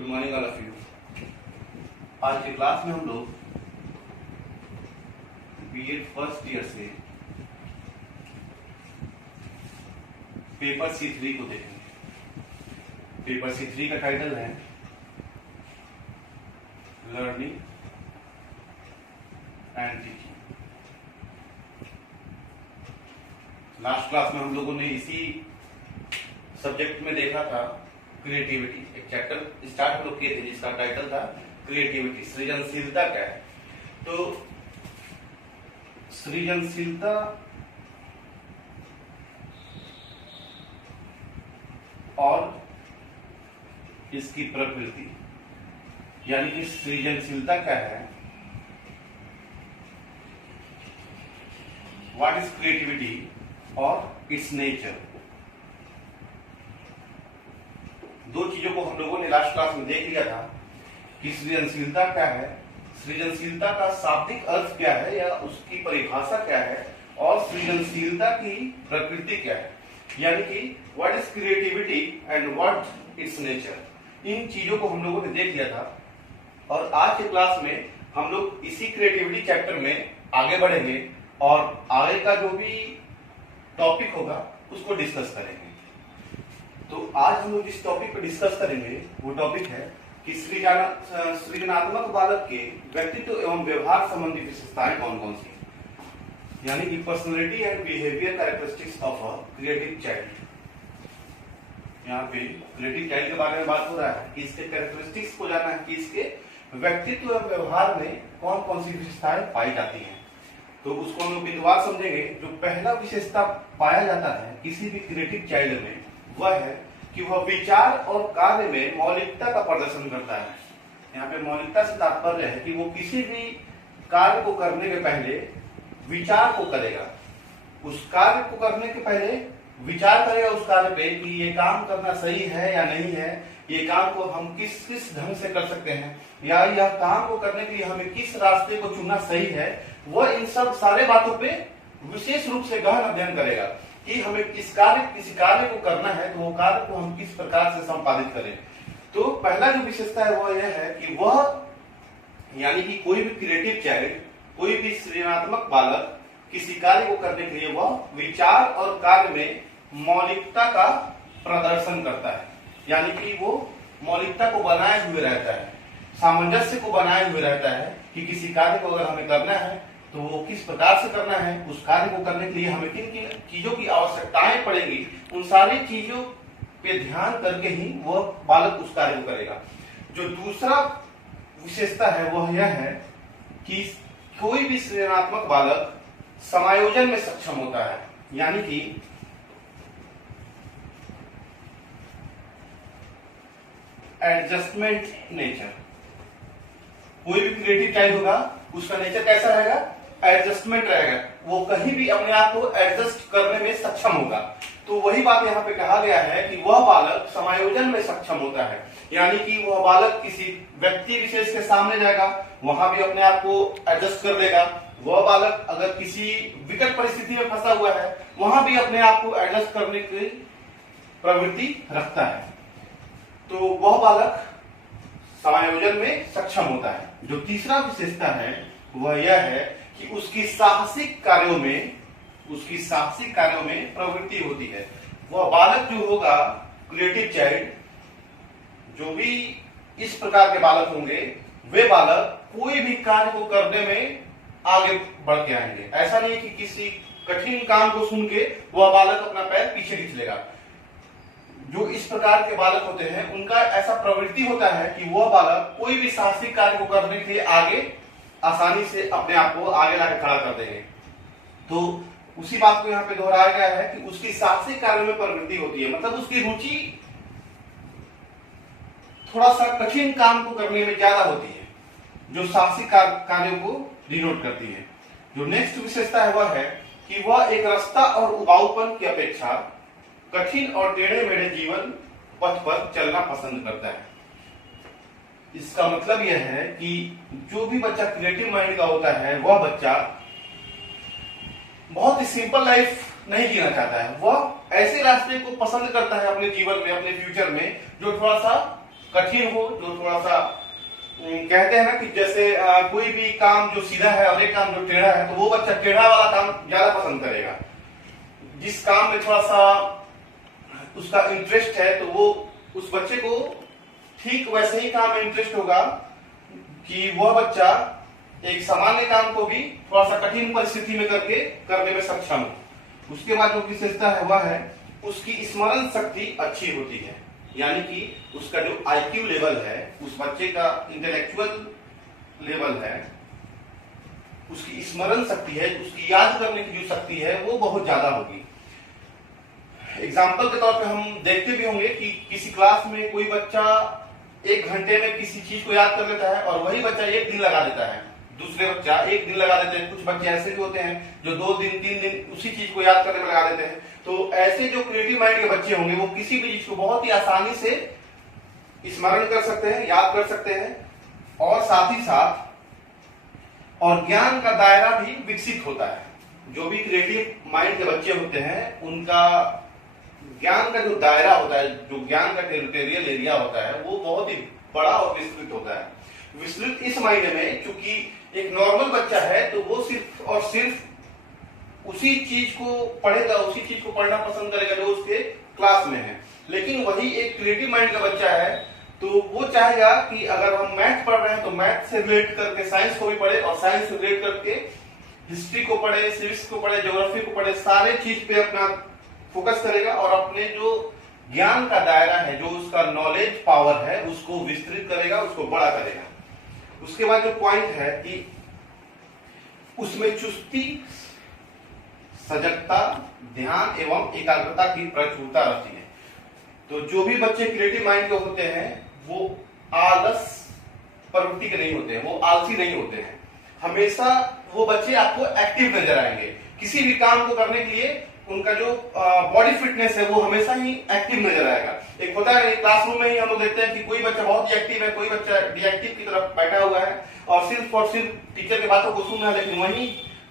Good morning all of you. आज के class में हम लोग बीएड फर्स्ट ईयर से पेपर C3 को देखेंगे। पेपर C3 का टाइटल है learning and teaching. Last class में हम लोगों ने इसी सब्जेक्ट में देखा था क्रिएटिविटी। एक चैप्टर स्टार्ट हम लोग किए थे जिसका टाइटल था क्रिएटिविटी, सृजनशीलता क्या है। तो सृजनशीलता और इसकी प्रकृति, यानी कि सृजनशीलता क्या है, व्हाट इज क्रिएटिविटी और इट्स नेचर। दो चीजों को हम लोगों ने लास्ट क्लास में देख लिया था कि सृजनशीलता क्या है, सृजनशीलता का शाब्दिक अर्थ क्या है या उसकी परिभाषा क्या है, और सृजनशीलता की प्रकृति क्या है, यानी कि what is creativity and what its nature. इन चीजों को हम लोगों ने देख लिया था और आज के क्लास में हम लोग इसी क्रिएटिविटी चैप्टर में आगे बढ़ेंगे और आगे का जो भी टॉपिक होगा उसको डिस्कस करेंगे। तो आज हम लोग जिस टॉपिक पर डिस्कस करेंगे वो टॉपिक है कि सृजनात्मक बालक के व्यक्तित्व एवं व्यवहार संबंधी विशेषताएं कौन कौन सी, यानी कि personality and behaviour characteristics of a creative child. यहाँ पे क्रिएटिव चाइल्ड के बारे में बात हो रहा है कि इसके कैरेक्टरिस्टिक्स को जाना है कि इसके व्यक्तित्व एवं व्यवहार में कौन कौन सी विशेषताएं पाई जाती हैं। तो उसको हम लोग बिंदुवार समझेंगे। जो पहला विशेषता पाया जाता है किसी भी क्रिएटिव चाइल्ड में वह है कि वह विचार और कार्य में मौलिकता का प्रदर्शन करता है। यहाँ पे मौलिकता से तात्पर्य है कि वो किसी भी कार्य को करने के पहले विचार को करेगा, उस कार्य को करने के पहले विचार करेगा उस कार्य पे कि ये काम करना सही है या नहीं है, ये काम को हम किस किस ढंग से कर सकते हैं, या यह काम को करने के लिए हमें किस रास्ते को चुनना सही है। वह इन सब सारे बातों पे विशेष रूप से गहन अध्ययन करेगा कि हमें किसी कार्य को करना है तो वो कार्य को हम किस प्रकार से संपादित करें। तो पहला जो विशेषता है वह यह है कि वह, यानी कि कोई भी क्रिएटिव चाइल्ड, कोई भी सृजनात्मक बालक किसी कार्य को करने के लिए वह विचार और कार्य में मौलिकता का प्रदर्शन करता है, यानी कि वो मौलिकता को बनाए हुए रहता है, सामंजस्य को बनाए हुए रहता है कि किसी कार्य को अगर हमें करना है तो वो किस प्रकार से करना है, उस कार्य को करने के लिए हमें किन किन चीजों की आवश्यकताएं पड़ेगी, उन सारी चीजों पे ध्यान करके ही वह बालक उस कार्य को करेगा। जो दूसरा विशेषता है वह यह है कि कोई भी सृजनात्मक बालक समायोजन में सक्षम होता है, यानी कि एडजस्टमेंट नेचर। कोई भी क्रिएटिव चाइल्ड होगा उसका नेचर कैसा रहेगा, एडजस्टमेंट रहेगा, वो कहीं भी अपने आप को एडजस्ट करने में सक्षम होगा। तो वही बात यहाँ पे कहा गया है कि वह बालक समायोजन में सक्षम होता है, यानी कि वह बालक किसी व्यक्ति विशेष के सामने जाएगा, वहां भी अपने आप को एडजस्ट कर लेगा। वह बालक अगर किसी विकट परिस्थिति में फंसा हुआ है वहां भी अपने आप को एडजस्ट करने की प्रवृत्ति रखता है। तो वह बालक समायोजन में सक्षम होता है। जो तीसरा विशेषता है वह यह है कि उसकी साहसिक कार्यों में प्रवृत्ति होती है। वह बालक जो होगा, क्रिएटिव चाइल्ड, जो भी इस प्रकार के बालक होंगे, वे बालक कोई भी कार्य को करने में आगे बढ़ के आएंगे। ऐसा नहीं कि किसी कठिन काम को सुन के वह बालक अपना पैर पीछे खींच लेगा। जो इस प्रकार के बालक होते हैं उनका ऐसा प्रवृत्ति होता है कि वह बालक कोई भी साहसिक कार्य को करने के लिए आगे आसानी से अपने आप को आगे लाकर खड़ा कर देंगे। तो उसी बात को यहाँ पे दोहराया गया है कि उसकी साहसिक कार्य में प्रवृत्ति होती है, मतलब उसकी रुचि थोड़ा सा कठिन काम को करने में ज्यादा होती है, जो साहसिक कार्यों को डिनोट करती है। जो नेक्स्ट विशेषता है वह है कि वह एक रास्ता और उबाऊपन की अपेक्षा कठिन और टेढ़े मेढ़े जीवन पथ पर चलना पसंद करता है। इसका मतलब यह है कि जो भी बच्चा क्रिएटिव माइंड का होता है वह बच्चा बहुत ही सिंपल लाइफ नहीं जीना चाहता है। वह ऐसे रास्ते को पसंद करता है अपने जीवन में, अपने फ्यूचर में, जो थोड़ा सा कठिन हो, जो थोड़ा सा कहते हैं ना कि जैसे कोई भी काम जो सीधा है और एक काम जो टेढ़ा है, तो वो बच्चा टेढ़ा वाला काम ज्यादा पसंद करेगा। जिस काम में थोड़ा सा उसका इंटरेस्ट है, तो वो उस बच्चे को ठीक वैसे ही काम में इंटरेस्ट होगा कि वह बच्चा एक सामान्य काम को भी थोड़ा सा कठिन परिस्थिति में करने में सक्षम हो। उसके बाद जो विशेषता है वह है उसकी स्मरण शक्ति अच्छी होती है, यानी कि उसका जो आईक्यू लेवल है, उस बच्चे का इंटेलेक्चुअल लेवल है, उसकी स्मरण शक्ति है, उसकी याद करने की जो शक्ति है वो बहुत ज्यादा होगी। एग्जाम्पल के तौर पे हम देखते भी होंगे कि किसी क्लास में कोई बच्चा 1 घंटे में किसी चीज को याद कर लेता है और वही बच्चा 1 दिन लगा देता है, दूसरे बच्चा 1 दिन लगा देते हैं। कुछ बच्चे ऐसे भी होते हैं जो 2 दिन 3 दिन उसी चीज को याद करने में लगा देते हैं। तो ऐसे जो क्रिएटिव माइंड के बच्चे होंगे वो किसी भी चीज को बहुत ही आसानी से स्मरण कर सकते हैं, याद कर सकते हैं, और साथ ही साथ और ज्ञान का दायरा भी विकसित होता है। जो भी क्रिएटिव माइंड के बच्चे होते हैं उनका ज्ञान का जो दायरा होता है, जो ज्ञान का टेरिटोरियल एरिया होता है, वो बहुत ही बड़ा और विस्तृत होता है। विस्तृत इस मायने में क्योंकि एक नॉर्मल बच्चा है तो वो सिर्फ और सिर्फ उसी चीज को पढ़ेगा, उसी चीज को पढ़ना पसंद करेगा जो उसके क्लास में है। लेकिन वही एक क्रिएटिव माइंड का बच्चा है तो वो चाहेगा कि अगर हम मैथ पढ़ रहे हैं तो मैथ से रिलेट करके साइंस को भी पढ़े, और साइंस से रिलेट करके हिस्ट्री को पढ़े, सिविक्स को पढ़े, ज्योग्राफी को पढ़े, सारे चीज पे अपना फोकस करेगा और अपने जो ज्ञान का दायरा है, जो उसका नॉलेज पावर है, उसको विस्तृत करेगा, उसको बड़ा करेगा। उसके बाद जो पॉइंट है कि उसमें चुस्ती, सजगता, ध्यान एवं एकाग्रता की प्रचुरता रहती है। तो जो भी बच्चे क्रिएटिव माइंड के होते हैं वो आलस प्रवृत्ति के नहीं होते हैं, वो आलसी नहीं होते हैं। हमेशा वो बच्चे आपको एक्टिव नजर आएंगे। किसी भी काम को करने के लिए उनका जो बॉडी फिटनेस है वो हमेशा ही एक्टिव नजर आएगा। एक होता है क्लासरूम में ही हम लोग देखते हैं कि कोई बच्चा बहुत ही एक्टिव है, कोई बच्चा डीएक्टिव की तरफ बैठा हुआ है और सिर्फ टीचर की बातों को सुन रहा है। लेकिन वही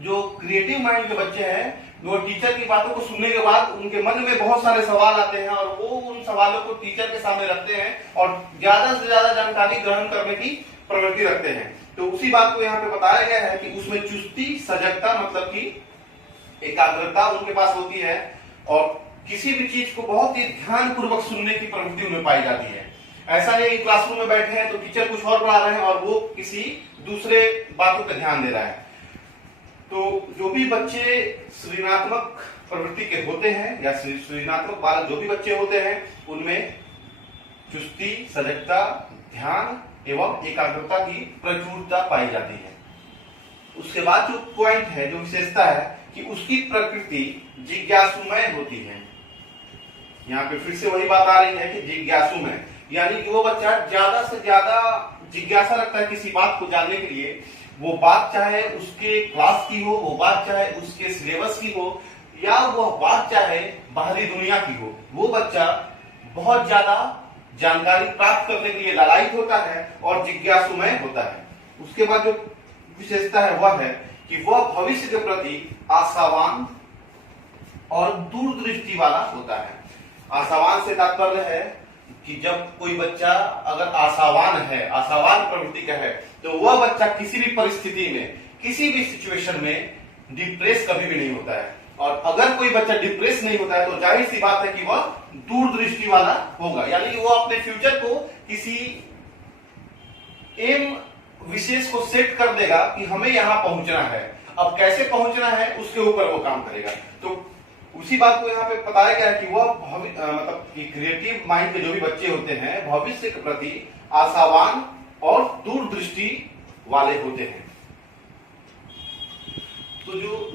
जो क्रिएटिव माइंड के बच्चे हैं वो टीचर की बातों को सुनने के बाद उनके मन में बहुत सारे सवाल आते हैं और वो उन सवालों को टीचर के सामने रखते हैं और ज्यादा से ज्यादा जानकारी ग्रहण करने की प्रवृत्ति रखते हैं। तो उसी बात को यहाँ पे बताया गया है कि उसमें चुस्ती, सजगता मतलब कि एकाग्रता उनके पास होती है और किसी भी चीज को बहुत ही ध्यान पूर्वक सुनने की प्रवृत्ति उनमें पाई जाती है। ऐसा नहीं क्लासरूम में बैठे हैं तो टीचर कुछ और पढ़ा रहे हैं और वो किसी दूसरे बातों पर ध्यान दे रहा है। तो जो भी बच्चे सृजनात्मक प्रवृत्ति के होते हैं या सृजनात्मक बालक जो भी बच्चे होते हैं उनमें चुस्ती, सजगता, ध्यान एवं एकाग्रता की प्रचुरता पाई जाती है। उसके बाद जो पॉइंट है, जो विशेषता है कि उसकी प्रकृति जिज्ञासुमय होती है। यहाँ पे फिर से वही बात आ रही है कि जिज्ञासुमय, यानी कि वो बच्चा ज्यादा से ज्यादा जिज्ञासा रखता है किसी बात को जानने के लिए। वो बात चाहे उसके क्लास की हो, वो बात चाहे उसके सिलेबस की हो, या वह बात चाहे बाहरी दुनिया की हो, वो बच्चा बहुत ज्यादा जानकारी प्राप्त करने के लिए लालायित होता है और जिज्ञासुमय होता है। उसके बाद जो विशेषता है वह है कि वह भविष्य के प्रति आशावान और दूरदृष्टि वाला होता है। आशावान से तात्पर्य है कि जब कोई बच्चा अगर आशावान है, आशावान प्रवृत्ति का है, तो वह बच्चा किसी भी परिस्थिति में, किसी भी सिचुएशन में डिप्रेस कभी भी नहीं होता है। और अगर कोई बच्चा डिप्रेस नहीं होता है तो जाहिर सी बात है कि वह दूरदृष्टि वाला होगा, यानी कि वो अपने फ्यूचर को किसी एम विशेष को सेट कर देगा कि हमें यहां पहुंचना है। अब कैसे पहुंचना है उसके ऊपर वो काम करेगा। तो उसी बात को यहाँ पे बताया गया है कि वह मतलब कि क्रिएटिव माइंड के जो भी बच्चे होते हैं भविष्य के प्रति आशावान और दूरदृष्टि वाले होते हैं। तो जो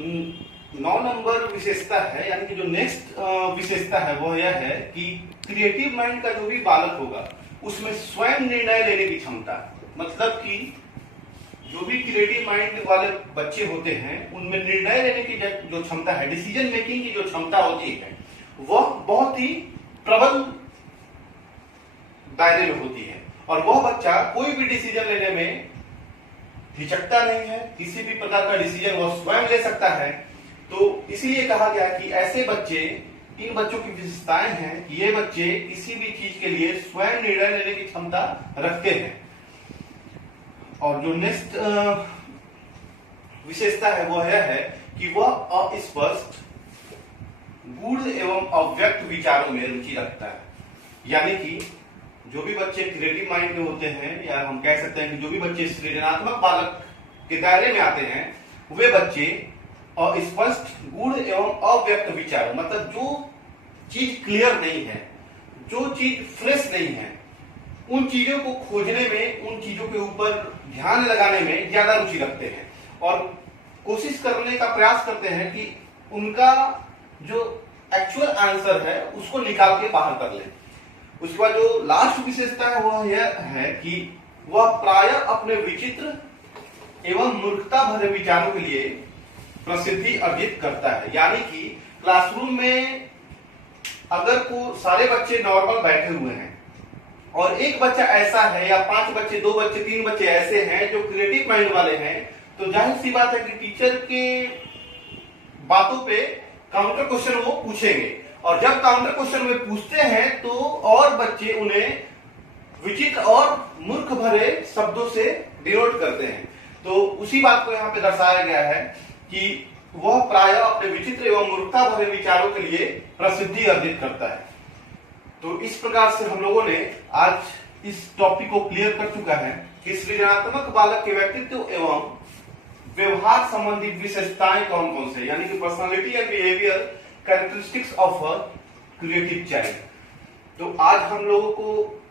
9 नंबर विशेषता है, यानी कि जो नेक्स्ट विशेषता है वह यह है कि क्रिएटिव माइंड का जो भी बालक होगा उसमें स्वयं निर्णय लेने की क्षमता, मतलब कि जो भी क्रिएटिव माइंड वाले बच्चे होते हैं उनमें निर्णय लेने की जो क्षमता है, डिसीजन मेकिंग की जो क्षमता होती है, वह बहुत ही प्रबल दायरे में होती है और वह बच्चा कोई भी डिसीजन लेने में हिचकता नहीं है। किसी भी प्रकार का डिसीजन वह स्वयं ले सकता है। तो इसीलिए कहा गया कि ऐसे बच्चे इन बच्चों की विशेषताएं हैं कि ये बच्चे किसी भी चीज के लिए स्वयं निर्णय लेने की क्षमता रखते हैं। और जो नेक्स्ट विशेषता है वो यह है कि वह अस्पष्ट, गूढ़ एवं अव्यक्त विचारों में रुचि रखता है। यानी कि जो भी बच्चे क्रिएटिव माइंड में होते हैं, या हम कह सकते हैं कि जो भी बच्चे सृजनात्मक बालक के दायरे में आते हैं, वे बच्चे अस्पष्ट, गूढ़ एवं अव्यक्त विचारों, मतलब जो चीज क्लियर नहीं है, जो चीज फ्रेश नहीं है, उन चीजों को खोजने में, उन चीजों के ऊपर ध्यान लगाने में ज्यादा रुचि रखते हैं और कोशिश करने का प्रयास करते हैं कि उनका जो एक्चुअल आंसर है उसको निकाल के बाहर कर ले। उसके बाद जो लास्ट विशेषता है वह यह है कि वह प्रायः अपने विचित्र एवं मूर्खता भरे विचारों के लिए प्रसिद्धि अर्जित करता है। यानी कि क्लासरूम में अगर को सारे बच्चे नॉर्मल बैठे हुए हैं और एक बच्चा ऐसा है, या 5 बच्चे, 2 बच्चे, 3 बच्चे ऐसे हैं जो क्रिएटिव माइंड वाले हैं, तो जाहिर सी बात है कि टीचर के बातों पे काउंटर क्वेश्चन वो पूछेंगे। और जब काउंटर क्वेश्चन वे पूछते हैं तो और बच्चे उन्हें विचित्र और मूर्ख भरे शब्दों से डिनोट करते हैं। तो उसी बात को यहाँ पे दर्शाया गया है कि वह प्रायः अपने विचित्र एवं मूर्खता भरे विचारों के लिए प्रसिद्धि अर्जित करता है। तो इस प्रकार से हम लोगों ने आज इस टॉपिक को क्लियर कर चुका है कि सृजनात्मक बालक के व्यक्तित्व एवं व्यवहार संबंधी विशेषताएं कौन कौन से, यानी कि personality and behaviour characteristics of a creative child. तो आज हम लोगों को,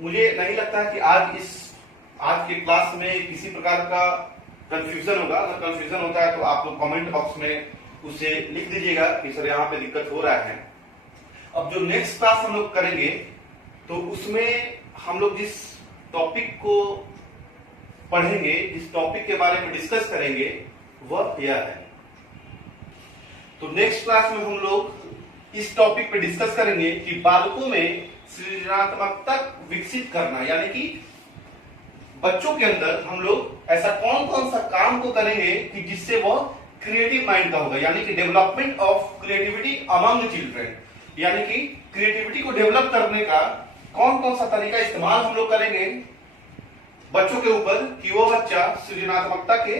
मुझे नहीं लगता है कि आज के क्लास में किसी प्रकार का कंफ्यूजन होगा। अगर कंफ्यूजन होता है तो आप लोग कमेंट बॉक्स में उसे लिख दीजिएगा कि सर यहाँ पे दिक्कत हो रहा है। अब जो नेक्स्ट क्लास हम लोग करेंगे तो उसमें हम लोग जिस टॉपिक को पढ़ेंगे, जिस टॉपिक के बारे में डिस्कस करेंगे, वह यह है। तो नेक्स्ट क्लास में हम लोग इस टॉपिक पे डिस्कस करेंगे कि बालकों में सृजनात्मकता विकसित करना, यानी कि बच्चों के अंदर हम लोग ऐसा कौन कौन सा काम को करेंगे कि जिससे वह क्रिएटिव माइंड का होगा, यानी कि development of creativity among children. यानी कि क्रिएटिविटी को डेवलप करने का कौन कौन सा तरीका इस्तेमाल हम लोग करेंगे बच्चों के ऊपर कि वो बच्चा सृजनात्मकता के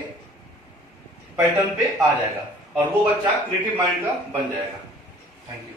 पैटर्न पे आ जाएगा और वो बच्चा क्रिएटिव माइंड का बन जाएगा। Thank you.